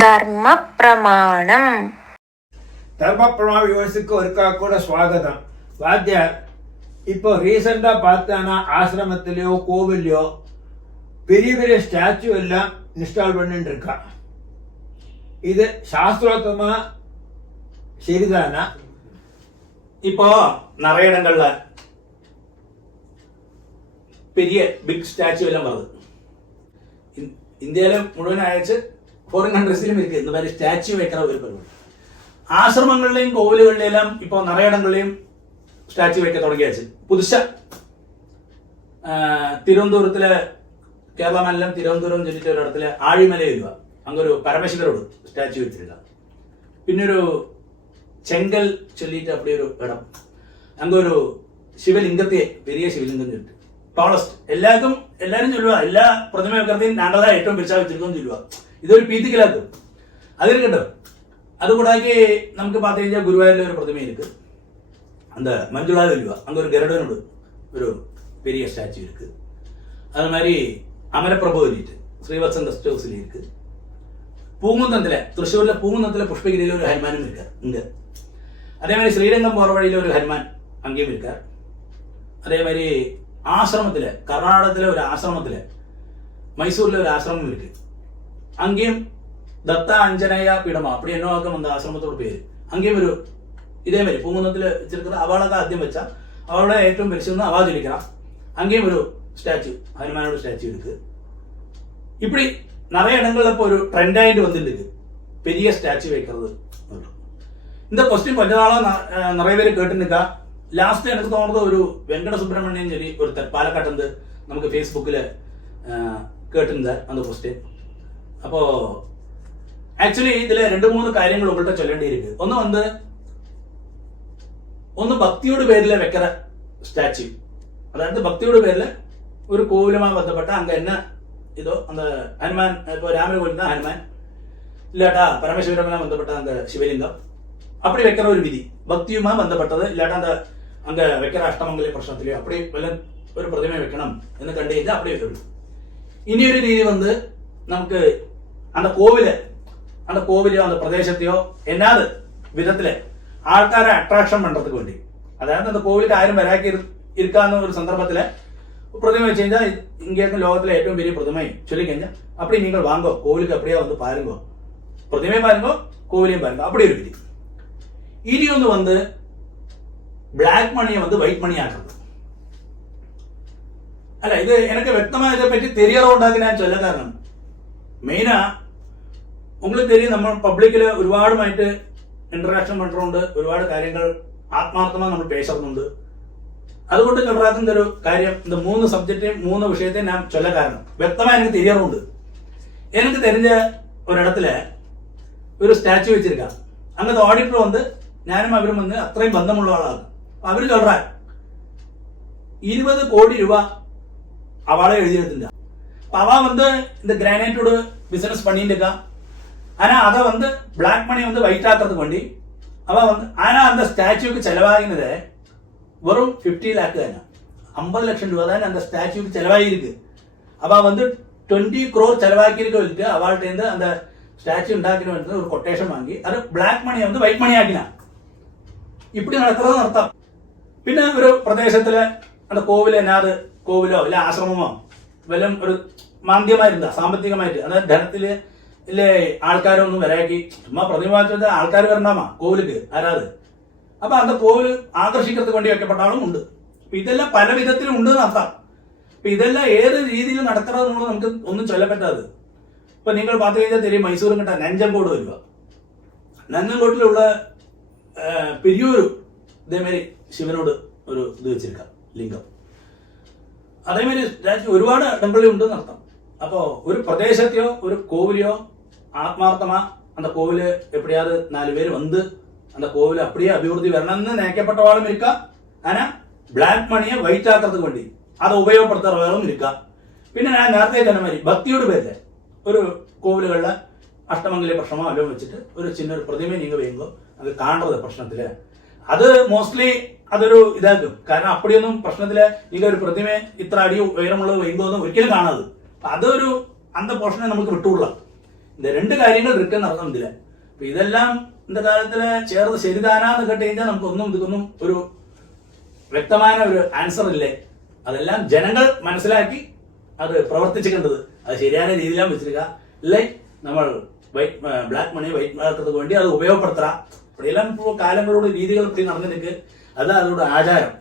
ധർമ്മ പ്രമാണം. ಧರ್ಮಪ್ರಮಾಣ ವ್ಯವಸ್ಥೆಗೆ ಒರ್ಕಾಕೋಡ ಸ್ವಾಗತ. வாத்தியார் இப்போ ரீசெண்டாக பார்த்தானா ஆசிரமத்திலையோ கோவில்லையோ பெரிய பெரிய ஸ்டாச்சு எல்லாம் இன்ஸ்டால் பண்ணிட்டு இருக்கா. இது சாஸ்திரோத்தமா சரிதானா? இப்போ நிறைய இடங்கள்ல பெரிய பிக் ஸ்டாச்சு எல்லாம் வருது. இந்தியாவில முழுவதும் ஆயிடுச்சு, ஃபாரின் கண்ட்ரீஸ்லயும் இருக்கு இந்த மாதிரி ஸ்டாச்சு வைக்கிற ஒரு பருவம். ஆசிரமங்கள்லையும் கோவில்களிலும் இப்போ நிறைய இடங்கள்லையும் ஸ்டாச்சு வைக்க தொடங்கியாச்சு. புதுசா തിരുവനന്തപുരത്തിലെ കേരളമെല്ലാം തിരുവനന്തപുരം ചൊല്ലിട്ട് ഒരു ഇടത്തില് ആഴിമല വരുക, അങ്ങൊരു പരമശിവരോട് സ്റ്റാച്ചു വെച്ചിരിക്കുക. പിന്നൊരു ചെങ്കൽ ചൊല്ലിട്ട് அப்படி ഒരു ഇടം, അങ്ങൊരു ശിവലിംഗത്തെ பெரிய ശിവലിംഗം ചൊല്ലിട്ട് டாலஸ்ட் எல்லாரும் சொல்லுவா, எல்லா പ്രതിമ വെക്കുന്നതും ഞങ്ങളാ ഏറ്റവും பெருசா வச்சிருக்கோம் சொல்லுவா. ഇതൊരു പീത്തിക്കലാക്കും. അതിരിക്കട്ടോ. അതുകൂടാതെ നമുക്ക് பார்த்து കഴിഞ്ഞാൽ ഗുരുവായൂരിലെ ഒരു പ്രതിമ இருக்கு, அந்த மஞ்சுளா வெல்லுவா, அங்க ஒரு கருடனோட ஒரு பெரிய ஸ்டாச்சு இருக்கு. அது மாதிரி அமரப்பிரபு சொல்லிட்டு ஸ்ரீவத்சன் கெஸ்ட் ஹவுஸ்ல இருக்கு. பூங்குந்தத்துல തൃശ്ശൂരിലെ பூங்குந்தத்துல புஷ்பகிரியில ஒரு ஹனுமானும் இருக்கார் இங்க. அதே மாதிரி ஸ்ரீரங்கம் போற வழியில ஒரு ஹனுமான் அங்கேயும் இருக்கார். அதே மாதிரி ஆசிரமத்துல கர்நாடகத்துல ஒரு ஆசிரமத்துல மைசூர்ல ஒரு ஆசிரமம் இருக்கு, அங்கேயும் தத்தா அஞ்சனையா பீடமா அப்படி என்ன அந்த ஆசிரமத்தோட பேரு. அங்கேயும் ஒரு இதே மாதிரி பூங்குந்தத்துல வச்சிருக்கிற அவளை ஆദ്യം வச்சா அவளோட ഏറ്റവും பெருசுன்னு அவா சொல்லிக்கிறான். அங்கேயும் ஒரு ஸ்டாச்சு ஹனுமானோட ஸ்டாச்சு இருக்கு. இப்படி நிறைய இடங்கள்ல இப்போ ஒரு ட்ரெண்ட் ஆயிட்டு வந்துருக்கு பெரிய ஸ்டாச்சு வைக்கிறது. இந்த கொஸ்டின் கொஞ்ச நாளா நிறைய பேர் கேட்டுருக்கா. ലാസ്റ്റ് എനിക്ക് തോന്നുന്നത് ഒരു വെങ്കട സുബ്രഹ്മണ്യൻ ചൊല്ലി ഒരുത്തർ പാലക്കാട്ടിൽ നമുക്ക് ഫേസ്ബുക്കിൽ കേട്ടിരുന്നത് அந்த கொஸ்டின். அப்போ ஆக்சுவலி இதுல 2-3 കാര്യങ്ങൾ உங்கள்கிட்ட ചൊല്ലേണ്ടി இருக்கு. ഒന്ന് ഭക്തിയോട് പേരിൽ വെക്കற സ്റ്റാച്ചു, അതായത് ഭക്തിയോട് പേരിൽ ഒരു കോവിലുമായി ബന്ധപ്പെട്ട അങ്ക എന്ന ഇതോ அந்த ഹനുമാൻ, இப்போ രാമനെ കൊല്ലുന്ന ഹനുമാൻ ഇല്ലാട്ടാ പരമശിവനുമായി ബന്ധപ്പെട്ട அந்த ശിവലിംഗം அப்படி வைக்கிற ஒரு விதி. பக்தியுமா பந்தப்பட்டது இல்லாட்டா அந்த அங்க வைக்கிற அஷ்டமங்கல பிரശ്നത്തിലോ அப்படி ஒரு പ്രതിമ வைக்கணும் എന്ന് കണ്ടു കഴിഞ്ഞാൽ அப்படியே வரும். இனி ஒரு രീതി നമുക്ക് அந்த கோவிலையோ அந்த பிரதேசத்தையோ എന്നാത് விதத்துல ആൾക്കാരെ അട്രാക്ഷൻ பண்றதுக்கு വേണ്ടി, അതായത് அந்த கோவிலுக்கு ആരും വരാക്കി இருக்காന്ന ഒരു സന്ദർഭത്തില് പ്രതിമ വെച്ച് കഴിഞ്ഞാൽ ഇങ്ങേക്കും ലോകത്തിലെ ഏറ്റവും വലിയ പ്രതിമയും ചൊല്ലിക്കഴിഞ്ഞാൽ அப்படி நீங்கள் வாங்கோ கோவிலுக்கு அப்படியே பாருங்கோ, പ്രതിമയും பாருங்கோ கோவிலையும் பாருங்க, அப்படி ஒரு விதி. இனி பிளாக் மணியை ஒயிட் மணி ஆக்குறது. അല്ല, ഇത് എനിക്ക് വ്യക്തമായി ഇതേ പറ്റി തെരിയറുണ്ടാക്കി ഞാൻ ചൊല്ല. കാരണം മെയിനാ உங்களுக்கு தெரியும், നമ്മൾ പബ്ലിക്കില് ഒരുപാടുമായിട്ട് ഇന്ററാക്ഷൻ പண்றோണ്ട്, ഒരുപാട് കാര്യങ്ങൾ ആത്മാർത്ഥമായി നമ്മൾ പേശുന്നുണ്ട്. അതുകൊണ്ട് சொல்றாക്കുന്ന ഒരു കാര്യം, இந்த 3 സബ്ജക്റ്റേയും 3 വിഷയത്തെയും ഞാൻ ചൊല്ല. കാരണം വ്യക്തമായി എനിക്ക് തെരിയറുണ്ട്. എനിക്ക് தெரிஞ்ச ഒരിടത്തില് ഒരു സ്റ്റാച്ചു വെച്ചിരിക്കാം. അങ്ങനത്തെ ഓഡിറ്റർ ഞാനും അവരും അത്രയും ബന്ധമുള്ള ആളാണ്. അവര് சொல்ற 20 கோடி ரூபாய் அவளே எழுதியிருந்தா. அவ இந்த கிரானைட்டோட பிசினஸ் பண்ணிட்டு இருக்கா. ஆனா அத பிளாக் மணி ஒயிட் ஆக்கிறதுக்கு வேண்டி அவ ஆனா அந்த ஸ்டாச்சுக்கு செலவாகினது வெறும் 50 ലാഖ് തന്നെ, 50 ലക്ഷം രൂപ തന്നെ அந்த ஸ்டாச்சுக்கு செலவாகிருக்கு. அவ 20 crore செலவாக்கியிருக்க வச்சுட்டு அவள்கிட்ட அந்த ஸ்டாச்சு ഉണ്ടാക്കിன ഒരു കൊട്ടേഷൻ വാങ്ങി അത് ബ്ലാക്ക് മണി വൈറ്റ് മണി ആക്കിന. இப்படி നടക്കുന്നത് നടത്താം. പിന്നെ ഒരു പ്രദേശത്തില് அந்த കോവിൽ എന്നാത് കോവിലോ ഇല്ല ആശ്രമമോ വല്ലതും ഒരു മാന്ദ്യമായിരുന്ന സാമ്പത്തികമായിട്ട്, അതായത് ധനത്തില് ഇല്ലേ ആൾക്കാരൊന്നും വരാക്കി ചുമ്മാ പ്രതിമ വെച്ചാൽ ആൾക്കാർ വരണ്ടാമാ കോവിലുക്ക് ആരാത്. അപ്പൊ அந்த കോവില് ആകർഷിക്കത്തിന് വേണ്ടി വെക്കപ്പെട്ട ആളും ഉണ്ട്. അപ്പൊ ഇതെല്ലാം പല വിധത്തിലും ഉണ്ട് നടത്താം. അപ്പൊ ഇതെല്ലാം ഏത് രീതിയിൽ നടക്കണമെന്നുള്ളത് നമുക്ക് ഒന്നും ചൊല്ലപ്പെട്ടാത്. ഇപ്പൊ നിങ്ങൾ പാത്തു കഴിഞ്ഞാൽ തെരിയും, മൈസൂരും കിട്ടാൻ നഞ്ചങ്കോട് വരിക. നഞ്ചങ്കോട്ടിലുള്ള പെരിയൂര് ഇതേമാതിരി ശിവനോട് ഒരു ഇത് വെച്ചിരിക്കാം, ലിംഗം. അതേമാതിരി ഒരുപാട് ഇടങ്ങളിൽ ഉണ്ട് നടത്താം. அப்போ ஒரு பிரதேசத்தையோ ஒரு கோவிலையோ ஆத்மார்த்தமா அந்த கோவிല് எப்படியாவது 4 பேர் அந்த கோவிല് அப்படியே அபிவிருத்தி வரணும்னு நினைக்கப்பட்டவாளும் இருக்கா. ஆனா பிளாக் மணியை വൈറ്റ് ആക്കുന്നതിന് വേണ്ടി അത് ഉപയോഗപ്പെടുത്തുന്നവരും இருக்கா. പിന്നെ ഞാൻ നേരത്തെ പറഞ്ഞ മാതിരി ഭക്തിയോട് പേരില് ഒരു കോവിലുകളിലെ അഷ്ടമംഗല പ്രശ്നമോ അല്ലോ വെച്ചിട്ട് ഒരു ചിന്നൊരു പ്രതിമ നിങ്ങൾ വേങ്ങോ അത് കാണുന്നത് പ്രശ്നത്തില് അത് മോസ്റ്റ്ലി അതൊരു ഇതാക്കും. കാരണം അപ്പടിയൊന്നും പ്രശ്നത്തില് നിങ്ങൾ ഒരു പ്രതിമ ഇത്ര അടി ഉയരമുള്ളത് വേങ്ങോന്നും ഒരിക്കലും കാണാതെ അതൊരു அந்த போர்ஷனை நமக்கு விட்டுவிடலாம். இந்த ரெண்டு കാര്യങ്ങൾ இருக்குன்னு അർത്ഥം ഇതില്. അപ്പൊ ഇതെല്ലാം ഇന്നത്തെ കാലത്തില് ചേർന്ന് ശരിതാനാന്ന് കേട്ട് കഴിഞ്ഞാൽ നമുക്കൊന്നും ഇതൊന്നും ഒരു വ്യക്തമായ ഒരു ആൻസർ ഇല്ലേ. അതെല്ലാം ജനങ്ങൾ മനസ്സിലാക്കി അത് പ്രവർത്തിച്ചിട്ടുണ്ടത് അത് ശരിയായ രീതിയിലാണ് വെച്ചിരിക്കുക. ഇല്ലേ നമ്മൾ ബ്ലാക്ക് മണി വൈറ്റ് ആക്കുന്നതിന് വേണ്ടി അത് ഉപയോഗപ്പെടുത്തണം. ഇവിടെയെല്ലാം ഇപ്പോൾ കാലങ്ങളോട് രീതികൾ നടന്നിട്ട് അത് അതോട് ആചാരം